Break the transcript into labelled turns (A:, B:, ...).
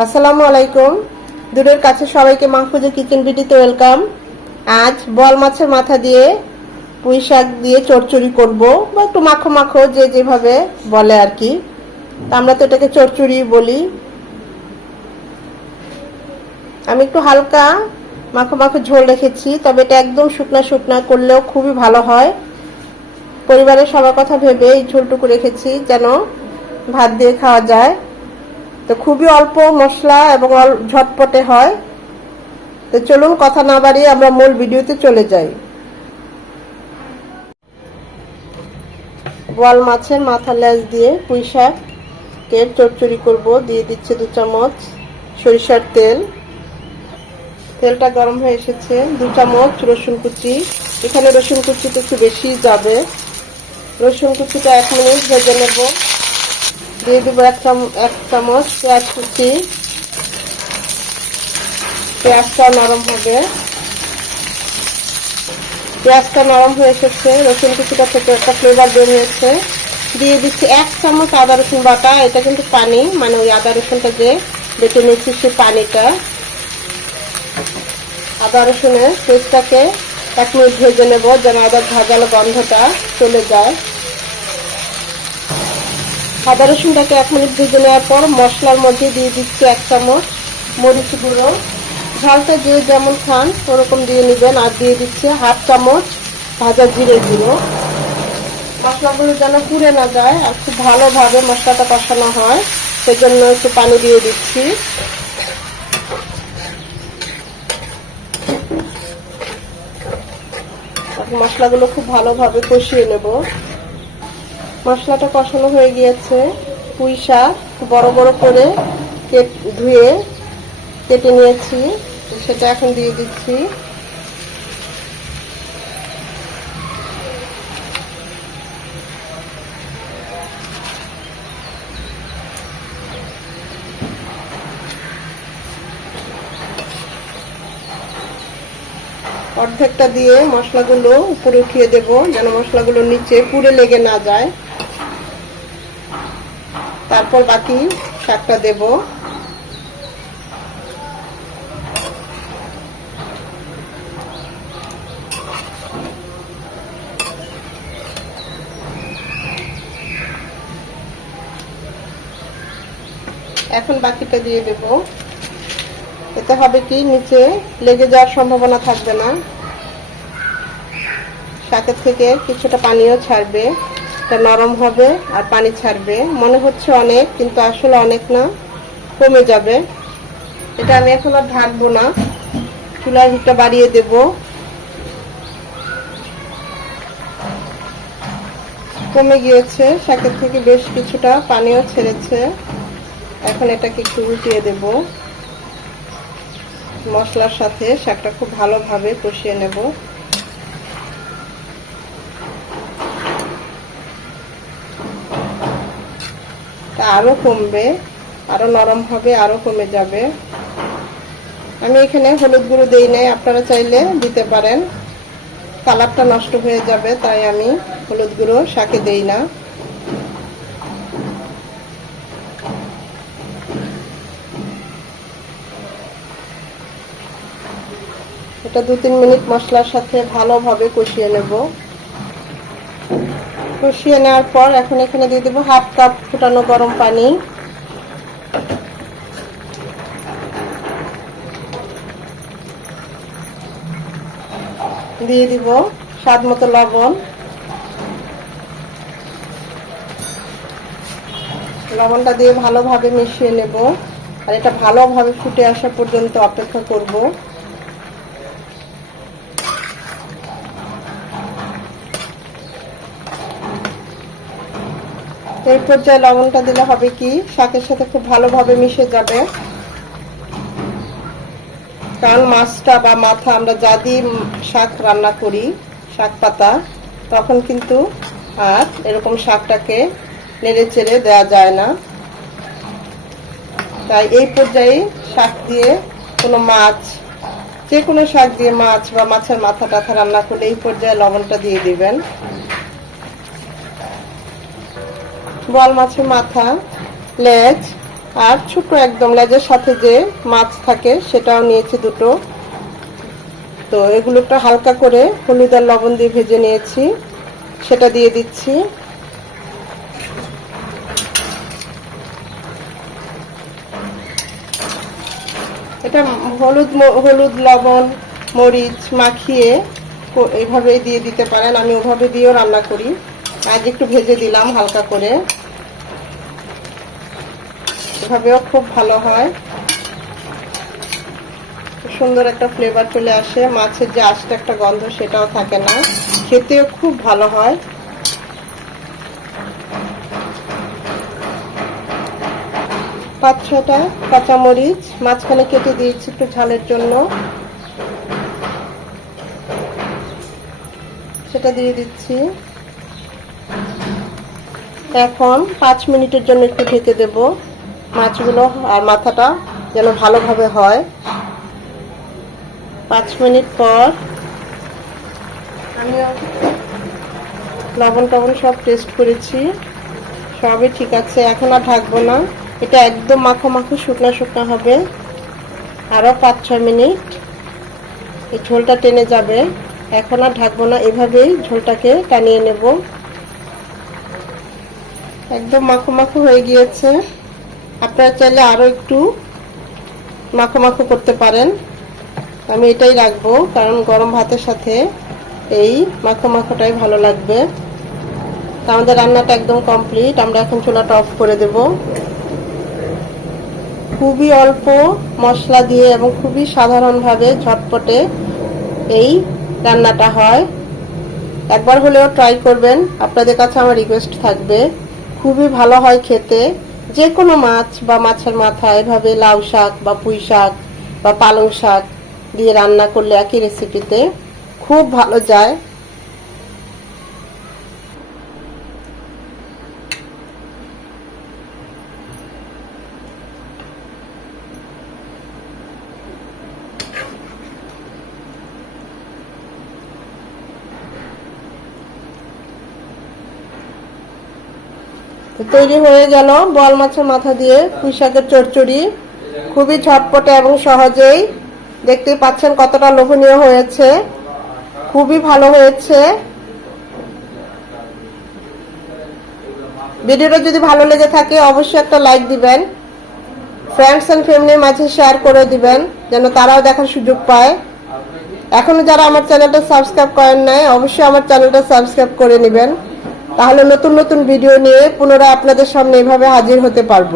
A: আসসালামু আলাইকুম। দূরের কাছে সবাইকে মাহফুজে কিচেন বিটিতে ওয়েলকাম। আজ বল মাছের মাথা দিয়ে পুঁই শাক দিয়ে চচ্চড়ি করব বা একটু মাখো মাখো, যে যেভাবে বলে আর কি। তা আমরা তো এটাকে চচ্চড়ি বলি। আমি একটু হালকা মাখো মাখো ঝোল রেখেছি, তবে এটা একদম শুকনা শুকনা করলেও খুবই ভালো হয়। পরিবারের সবার কথা ভেবে এই ঝোলটুকু রেখেছি, যেন ভাত দিয়ে খাওয়া যায়। তো খুবই অল্প মশলা এবং ঝটপটে হয়। তো চলুন কথা না বাড়িয়ে আমরা মূল ভিডিওতে চলে যাই। বোয়াল মাছের মাথা লেজ দিয়ে পুঁই শাককে চচ্চড়ি করব, দিয়ে দিচ্ছে দু চামচ সরিষার তেল। তেলটা গরম হয়ে এসেছে, দু চামচ রসুন কুচি। এখানে রসুন কুচিটা একটু বেশি যাবে। রসুন কুচিটা এক মিনিট ভেজে নেব। দিয়ে দেবো এক এক চামচ পেঁয়াজ কুচি। পেঁয়াজটা নরম হবে। পেঁয়াজটা নরম হয়ে এসেছে। রসুন কুচিটা থেকে একটা ফ্লেভার বের হয়েছে। দিয়ে দিচ্ছি এক চামচ আদা রসুন বাটা। এটা কিন্তু পানি মানে ওই আদা রসুনটা যে বেটে নিচ্ছি সেই পানিটা। আদা রসুনের পেস্টটাকে এক মিনিট ভেজে নেব, যেন আদা ভাজালো গন্ধটা চলে যায়। আদা রসুনটাকে এক মিনিট ভেজে নেওয়ার পর মশলার মধ্যে দিয়ে দিচ্ছি এক চামচ মরিচ গুঁড়ো। ঝালটা যে যেমন খান, ওরকম দিয়ে নেবেন। আর দিয়ে দিচ্ছে হাফ চামচ ভাজা জিরে গুঁড়ো। মশলাগুলো যেন পুড়ে না যায় আর খুব ভালোভাবে মশলাটা কষানো হয়, সেজন্য একটু পানি দিয়ে দিচ্ছি। মশলাগুলো খুব ভালোভাবে কষিয়ে নেব। মশলাটা কষানো হয়ে গিয়েছে। পুঁই শাক বড় বড় করে ধুয়ে কেটে নিয়েছি। সেটা এখন দিয়ে দিচ্ছি। অর্ধেকটা দিয়ে মশলাগুলো উপরে উঠিয়ে দেব, যেন মশলাগুলো নিচে পুড়ে লেগে না যায়। তারপর বাকি শাকটা দেব। এখন বাকিটা দিয়ে দেবো। এতে হবে কি? নিচে লেগে যাওয়ার সম্ভাবনা থাকবে না। শাকের থেকে কিছুটা পানিও ছাড়বে। এটা নরম হবে আর পানি ছাড়বে। মনে হচ্ছে অনেক, কিন্তু আসলে অনেক না। কমে যাবে। এটা আমি এখন আর ঢাকবো না। চুলার হিটটা বাড়িয়ে দেব। কমে গিয়েছে, শাকের থেকে বেশ কিছুটা পানিও ছেড়েছে। এখন এটাকে একটু উল্টিয়ে দেবো। মশলার সাথে শাকটা খুব ভালোভাবে কষিয়ে নেব। তা আরও কমবে, আরও নরম হবে, আরও কমে যাবে। আমি এখানে হলুদ গুঁড়ো দিই নাই, আপনারা চাইলে দিতে পারেন। কালারটা নষ্ট হয়ে যাবে, তাই আমি হলুদ গুঁড়ো শাকে দেই না। এটা দু তিন মিনিট মশলার সাথে ভালোভাবে কষিয়ে নেব। কষিয়ে নেওয়ার পর এখন এখানে দিয়ে দেবো হাফ কাপ ফুটানো গরম পানি। দিয়ে দিব স্বাদ মতো লবণ। লবণটা দিয়ে ভালোভাবে মিশিয়ে নেব। আর এটা ভালোভাবে ফুটে আসা পর্যন্ত অপেক্ষা করব। এই পর্যায়ে লবণটা দিলে হবে কি? শাকের সাথে খুব ভালোভাবে মিশে যাবে। কারণ মাছটা বা মাথা, আমরা যা দিয়ে শাক রান্না করি, শাক পাতা, তখন কিন্তু আর এরকম শাকটাকে নেড়ে চেড়ে দেওয়া যায় না। তাই এই পর্যায়ে শাক দিয়ে কোনো মাছ যে কোনো শাক দিয়ে মাছ বা মাছের মাথা টাথা রান্না করলে এই পর্যায়ে লবণটা দিয়ে দিবেন। বোয়াল মাছের মাথা, লেজ আর ছোট একদম লেজের সাথে যে মাছ থাকে সেটাও নিয়েছি দুটো। তো এগুলো একটু হালকা করে হলুদ আর লবণ দিয়ে ভেজে নিয়েছি। সেটা দিয়ে দিচ্ছি। এটা হলুদ হলুদ, লবণ, মরিচ মাখিয়ে এভাবেই দিয়ে দিতে পারেন। আমি ওভাবে দিয়েও রান্না করি। আজ একটু ভেজে দিলাম হালকা করে। এভাবেও খুব ভালো হয়। সুন্দর একটা ফ্লেভার চলে আসে। মাছের যে আস্তে একটা গন্ধ, সেটাও থাকে না। খেতেও খুব ভালো হয়। পাঁচ ছটা কাঁচামরিচ, মাঝখানে কেটে দিয়েছি একটু ঝালের জন্য। সেটা দিয়ে দিচ্ছি। এখন পাঁচ মিনিটের জন্য একটু ঢেকে দেব। মাছগুলো আর মাথাটা যেন ভালোভাবে হয়। পাঁচ মিনিট পর লবণ টবণ সব টেস্ট করেছি। সবই ঠিক আছে, এখন আর ঢাকবো না। এটা একদম মাখো মাখো শুকনো শুকনো হবে। আরও পাঁচ, ছয় মিনিট। এই ঝোলটা টেনে যাবে। এখন আর ঢাকবো না, এভাবেই ঝোলটাকে টানিয়ে নেব। একদম মাখো মাখো হয়ে গিয়েছে। আপনারা চাইলে আরও একটু মাখো মাখো করতে পারেন। আমি এটাই রাখব, কারণ গরম ভাতের সাথে এই মাখো মাখোটাই ভালো লাগবে। তো আমাদের রান্নাটা একদম কমপ্লিট, আমরা এখন চুলাটা অফ করে দেব। খুবই অল্প মশলা দিয়ে এবং খুবই সাধারণভাবে ঝটপটে এই রান্নাটা হয়। একবার হলেও ট্রাই করবেন, আপনাদের কাছে আমার রিকোয়েস্ট থাকবে। খুবই ভালো হয় খেতে। যে কোনো মাছ বা মাছের মাথা, এভাবে লাউ শাক বা পুঁই শাক বা পালং শাক দিয়ে রান্না করলে একই রেসিপিতে খুব ভালো যায়। তৈরি হয়ে গেল বল মাছের মাথা দিয়ে পুঁই শাকের চচ্চড়ি খুবই ঝটপটে এবং সহজেই দেখতেই পাচ্ছেন কতটা লোভনীয় হয়েছে। খুবই ভালো হয়েছে। ভিডিওটা যদি ভালো লেগে থাকে, অবশ্যই একটা লাইক দিবেন। ফ্রেন্ডস এন্ড ফ্যামিলির মাঝে শেয়ার করে দিবেন, যেন তারাও দেখার সুযোগ পায়। এখনও যারা আমার চ্যানেলটা সাবস্ক্রাইব করেন নাই, অবশ্যই আমার চ্যানেলটা সাবস্ক্রাইব করে নেবেন। তাহলে নতুন নতুন ভিডিও নিয়ে পুনরায় আপনাদের সামনে এভাবে হাজির হতে পারব।